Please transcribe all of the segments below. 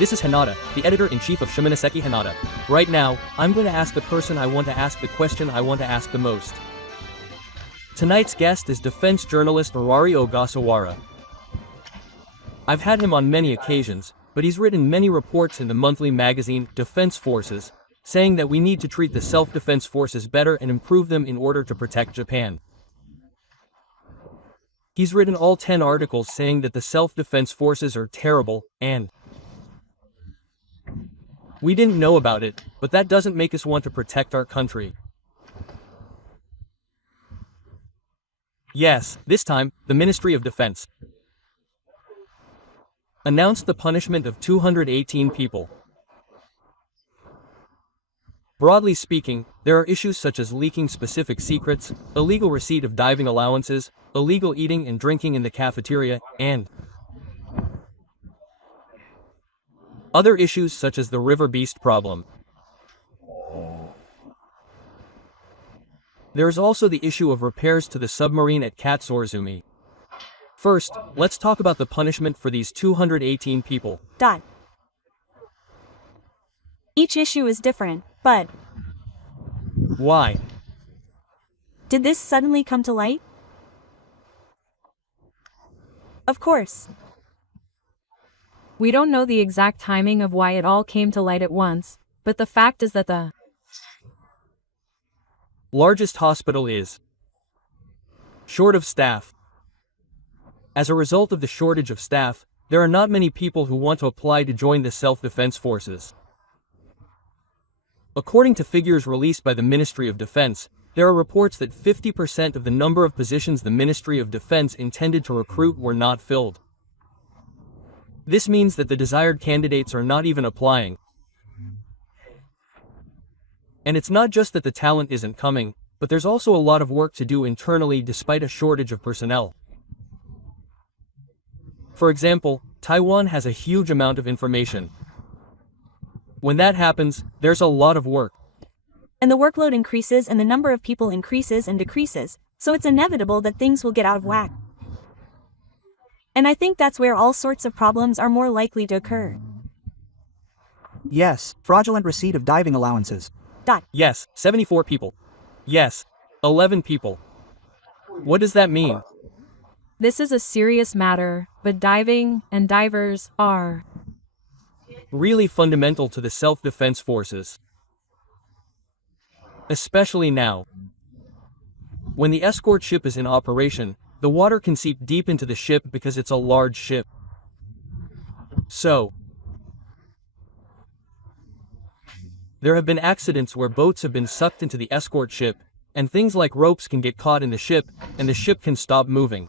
This is Hanada, the editor-in-chief of Shimonoseki Hanada. Right now, I'm going to ask the person I want to ask the question I want to ask the most. Tonight's guest is defense journalist Harari Ogasawara. I've had him on many occasions, but he's written many reports in the monthly magazine Defense Forces, saying that we need to treat the self-defense forces better and improve them in order to protect Japan. He's written all 10 articles saying that the self-defense forces are terrible, and we didn't know about it, but that doesn't make us want to protect our country. Yes, this time, the Ministry of Defense announced the punishment of 218 people. Broadly speaking, there are issues such as leaking specific secrets, illegal receipt of diving allowances, illegal eating and drinking in the cafeteria, and other issues such as the river beast problem. There is also the issue of repairs to the submarine at Katsuorzumi. First, let's talk about the punishment for these 218 people. Each issue is different, but why did this suddenly come to light? Of course. We don't know the exact timing of why it all came to light at once, but the fact is that the largest hospital is short of staff. As a result of the shortage of staff, there are not many people who want to apply to join the self-defense forces. According to figures released by the Ministry of Defense, there are reports that 50% of the number of positions the Ministry of Defense intended to recruit were not filled. This means that the desired candidates are not even applying. And it's not just that the talent isn't coming, but there's also a lot of work to do internally despite a shortage of personnel. For example, Taiwan has a huge amount of information. When that happens, there's a lot of work. And the workload increases and the number of people increases and decreases, so it's inevitable that things will get out of whack. And I think that's where all sorts of problems are more likely to occur. Yes, fraudulent receipt of diving allowances. Yes, 74 people. Yes, 11 people. What does that mean? This is a serious matter, but diving and divers are really fundamental to the self-defense forces. Especially now. When the escort ship is in operation, the water can seep deep into the ship because it's a large ship. So, there have been accidents where boats have been sucked into the escort ship, and things like ropes can get caught in the ship, and the ship can stop moving.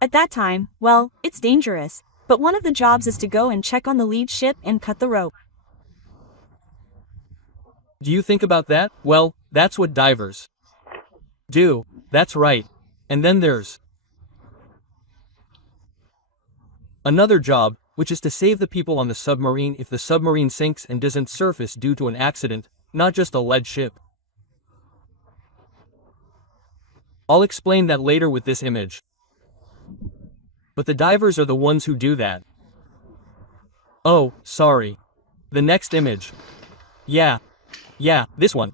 At that time, well, it's dangerous, but one of the jobs is to go and check on the lead ship and cut the rope. Do you think about that? Well, that's what divers do. That's right. And then there's another job, which is to save the people on the submarine if the submarine sinks and doesn't surface due to an accident, not just a lead ship. I'll explain that later with this image. But the divers are the ones who do that. Oh, sorry. The next image. Yeah, this one.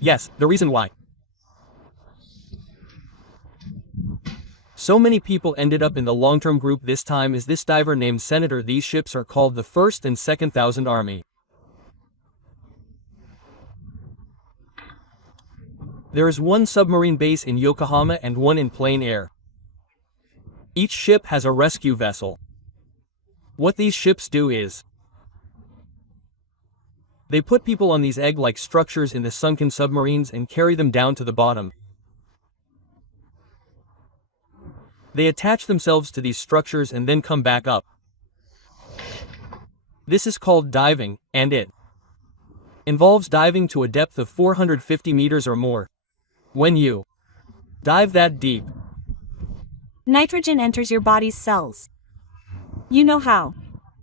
Yes, the reason why so many people ended up in the long-term group this time is this diver named Senator. These ships are called the 1st and 2nd Thousand Army. There is one submarine base in Yokohama and one in plain air. Each ship has a rescue vessel. What these ships do is they put people on these egg-like structures in the sunken submarines and carry them down to the bottom. They attach themselves to these structures and then come back up. This is called diving, and it involves diving to a depth of 450 meters or more. When you dive that deep, nitrogen enters your body's cells. You know how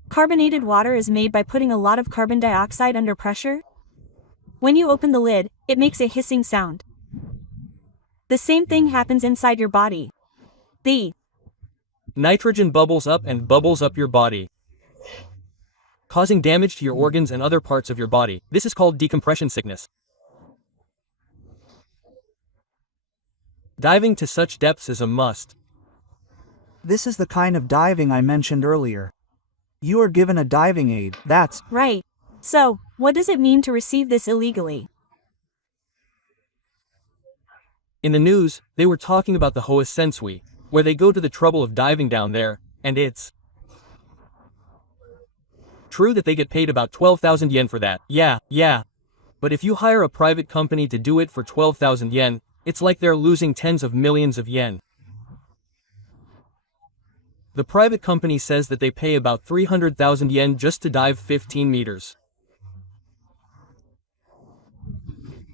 carbonated water is made by putting a lot of carbon dioxide under pressure? When you open the lid, it makes a hissing sound. The same thing happens inside your body. The Nitrogen bubbles up and bubbles up your body, causing damage to your organs and other parts of your body. This is called decompression sickness. Diving to such depths is a must. This is the kind of diving I mentioned earlier. You are given a diving aid, that's Right. So, what does it mean to receive this illegally? In the news, they were talking about the Hoa Sensui, where they go to the trouble of diving down there, and it's true that they get paid about 12,000 yen for that. Yeah. But if you hire a private company to do it for 12,000 yen, it's like they're losing tens of millions of yen. The private company says that they pay about 300,000 yen just to dive 15 meters.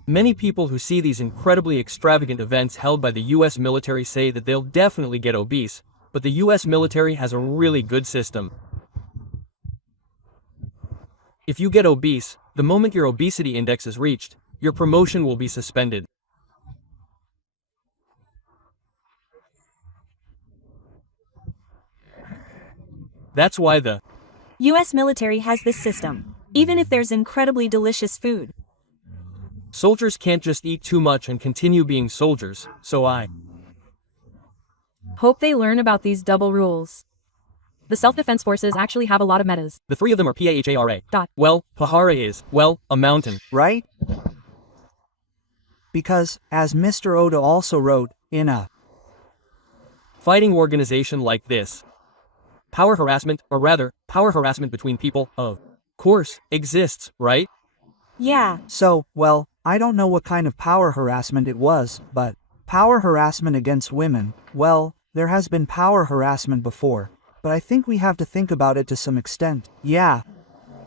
Many people who see these incredibly extravagant events held by the US military say that they'll definitely get obese, but the US military has a really good system. If you get obese, the moment your obesity index is reached, your promotion will be suspended. That's why the US military has this system, even if there's incredibly delicious food. soldiers can't just eat too much and continue being soldiers, so I Hope they learn about these double rules. The self-defense forces actually have a lot of metas. The three of them are Pahara. Dot. Well, Pahara is, well, a mountain. right? Because, as Mr. Oda also wrote, in a Fighting organization like this. Power harassment, or rather, power harassment between people, of course, exists, right? Yeah. So, well, I don't know what kind of power harassment it was, but power harassment against women, well, there has been power harassment before, but I think we have to think about it to some extent. Yeah.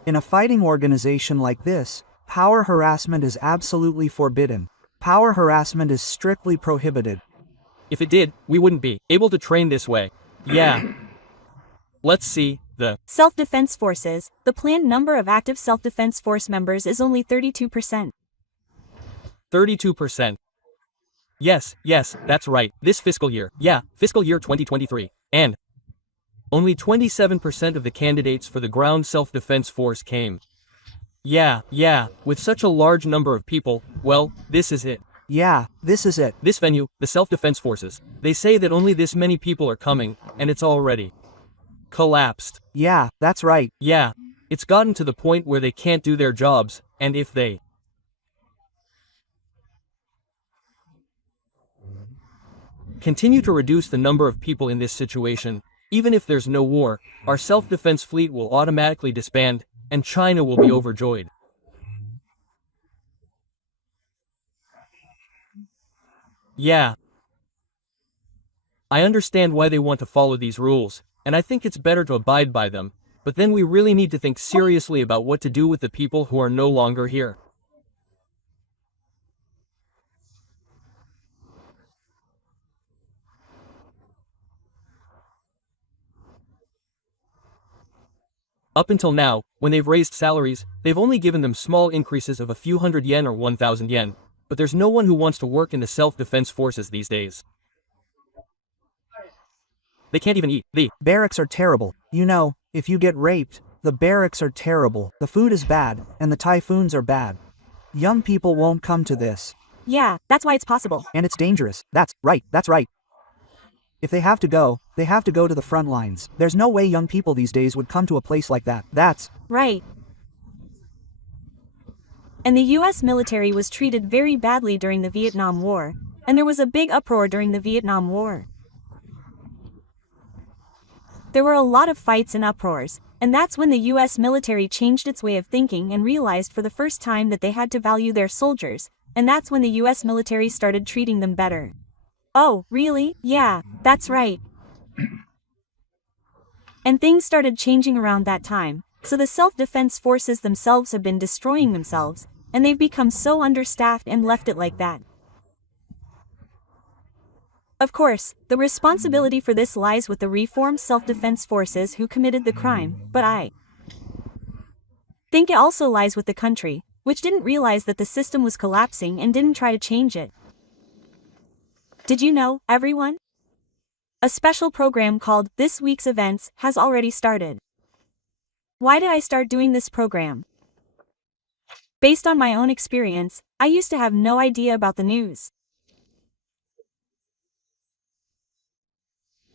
In a fighting organization like this, power harassment is absolutely forbidden. Power harassment is strictly prohibited. If it did, we wouldn't be able to train this way. Yeah. Let's see, the Self-defense forces, the planned number of active self-defense force members is only 32%. 32%. Yes, that's right, this fiscal year, fiscal year 2023, and only 27% of the candidates for the ground self-defense force came. Yeah, with such a large number of people, well, this is it. Yeah, this is it. This venue, the self-defense forces, they say that only this many people are coming, and it's already collapsed. Yeah, that's right. Yeah, it's gotten to the point where they can't do their jobs, and if they continue to reduce the number of people in this situation, even if there's no war, our self-defense fleet will automatically disband, and China will be overjoyed. Yeah. I understand why they want to follow these rules, and I think it's better to abide by them, but then we really need to think seriously about what to do with the people who are no longer here. Up until now, when they've raised salaries, they've only given them small increases of a few hundred yen or 1,000 yen, but there's no one who wants to work in the self-defense forces these days. They can't even eat. The barracks are terrible. You know, if you get raped, the barracks are terrible, the food is bad, and the typhoons are bad. Young people won't come to this. Yeah, that's why it's possible. And it's dangerous. That's right. If they have to go to the front lines. There's no way young people these days would come to a place like that. That's Right. And the US military was treated very badly during the Vietnam War, and there was a big uproar during the Vietnam War. There were a lot of fights and uproars, and that's when the US military changed its way of thinking and realized for the first time that they had to value their soldiers, and that's when the US military started treating them better. Oh, really? Yeah, that's right. And things started changing around that time, so the self-defense forces themselves have been destroying themselves, and they've become so understaffed and left it like that. Of course, the responsibility for this lies with the reformed self-defense forces who committed the crime, but I think it also lies with the country, which didn't realize that the system was collapsing and didn't try to change it. Did you know, everyone? A special program called This Week's Events has already started. Why did I start doing this program? Based on my own experience, I used to have no idea about the news.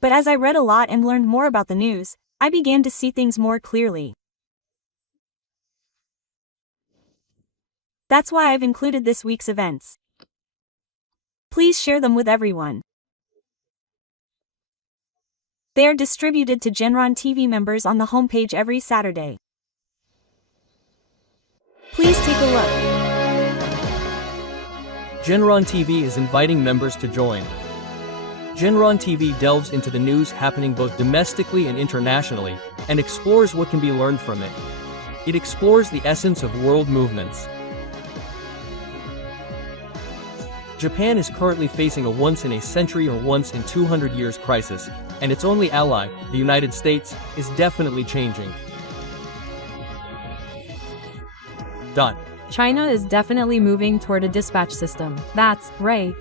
But as I read a lot and learned more about the news, I began to see things more clearly. That's why I've included this week's events. Please share them with everyone. They are distributed to Genron TV members on the homepage every Saturday. Please take a look. Genron TV is inviting members to join. Genron TV delves into the news happening both domestically and internationally, and explores what can be learned from it. It explores the essence of world movements. Japan is currently facing a once-in-a-century or once-in-200 years crisis, and its only ally, the United States, is definitely changing. China is definitely moving toward a dispatch system. That's right.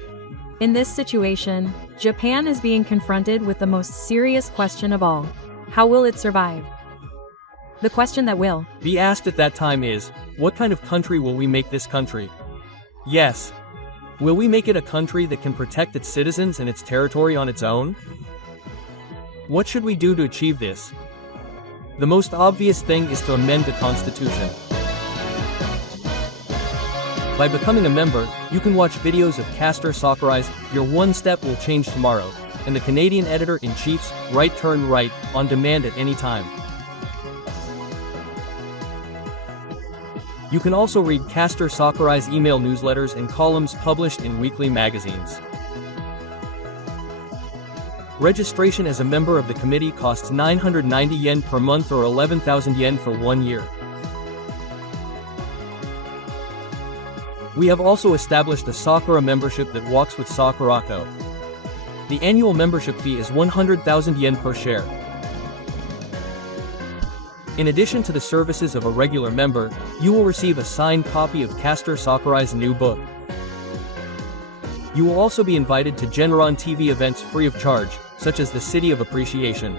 In this situation, Japan is being confronted with the most serious question of all. How will it survive? The question that will be asked at that time is, what kind of country will we make this country? Yes. Will we make it a country that can protect its citizens and its territory on its own? What should we do to achieve this? The most obvious thing is to amend the Constitution. By becoming a member, you can watch videos of Castor Sakurai's Your One Step Will Change Tomorrow, and the Canadian Editor-in-Chief's Right Turn Right, on demand at any time. You can also read Castor Sakurai's email newsletters and columns published in weekly magazines. Registration as a member of the committee costs 990 yen per month or 11,000 yen for 1 year. We have also established a Sakura membership that walks with Sakurako. The annual membership fee is 100,000 yen per share. In addition to the services of a regular member, you will receive a signed copy of Castor Sakurai's new book. You will also be invited to Genron TV events free of charge, such as the City of Appreciation.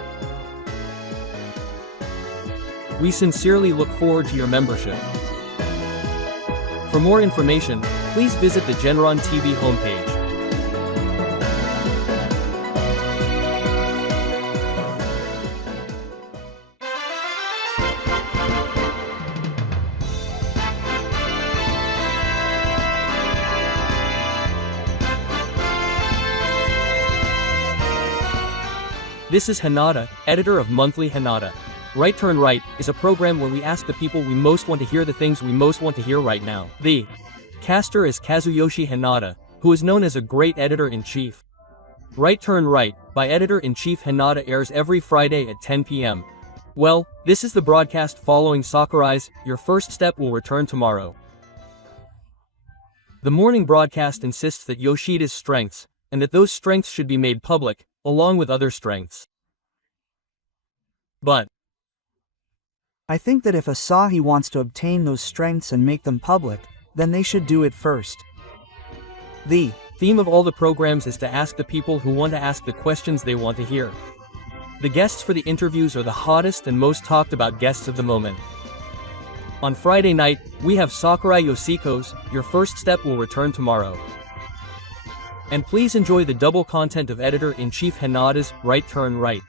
We sincerely look forward to your membership. For more information, please visit the Genron TV homepage. This is Hanada, editor of Monthly Hanada. Right Turn Right is a program where we ask the people we most want to hear the things we most want to hear right now. The caster is Kazuyoshi Hanada, who is known as a great editor-in-chief. Right Turn Right, by editor-in-chief Hanada airs every Friday at 10 p.m. Well, this is the broadcast following Sakurai's Your First Step Will Return Tomorrow. The morning broadcast insists that Yoshida's strengths, and that those strengths should be made public, along with other strengths. But I think that if Asahi wants to obtain those strengths and make them public, then they should do it first. The theme of all the programs is to ask the people who want to ask the questions they want to hear. The guests for the interviews are the hottest and most talked about guests of the moment. On Friday night, we have Sakurai Yoshiko's Your First Step Will Return Tomorrow. And please enjoy the double content of editor-in-chief Hanada's Right Turn Right.